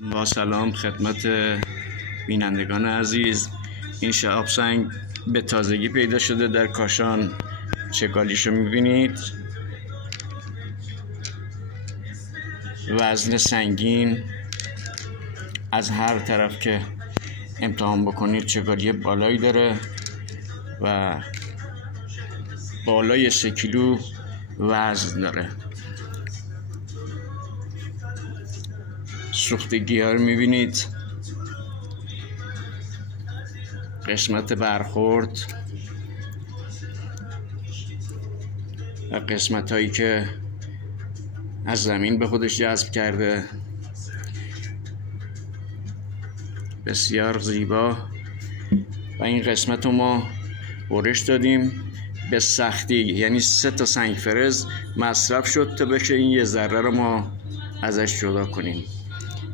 با سلام خدمت بینندگان عزیز. این شهاب سنگ به تازگی پیدا شده در کاشان. چگالیشو میبینید، وزن سنگین. از هر طرف که امتحان بکنید چگالی بالایی داره و بالای 3 کیلو وزن داره. سوختگی ها رو میبینید، قسمت برخورد و قسمت هایی که از زمین به خودش جذب کرده. بسیار زیبا. و این قسمت رو ما برش دادیم به سختی، یعنی 3 تا سنگ فرز مصرف شد تا بشه این 1 ذره رو ما ازش جدا کنیم.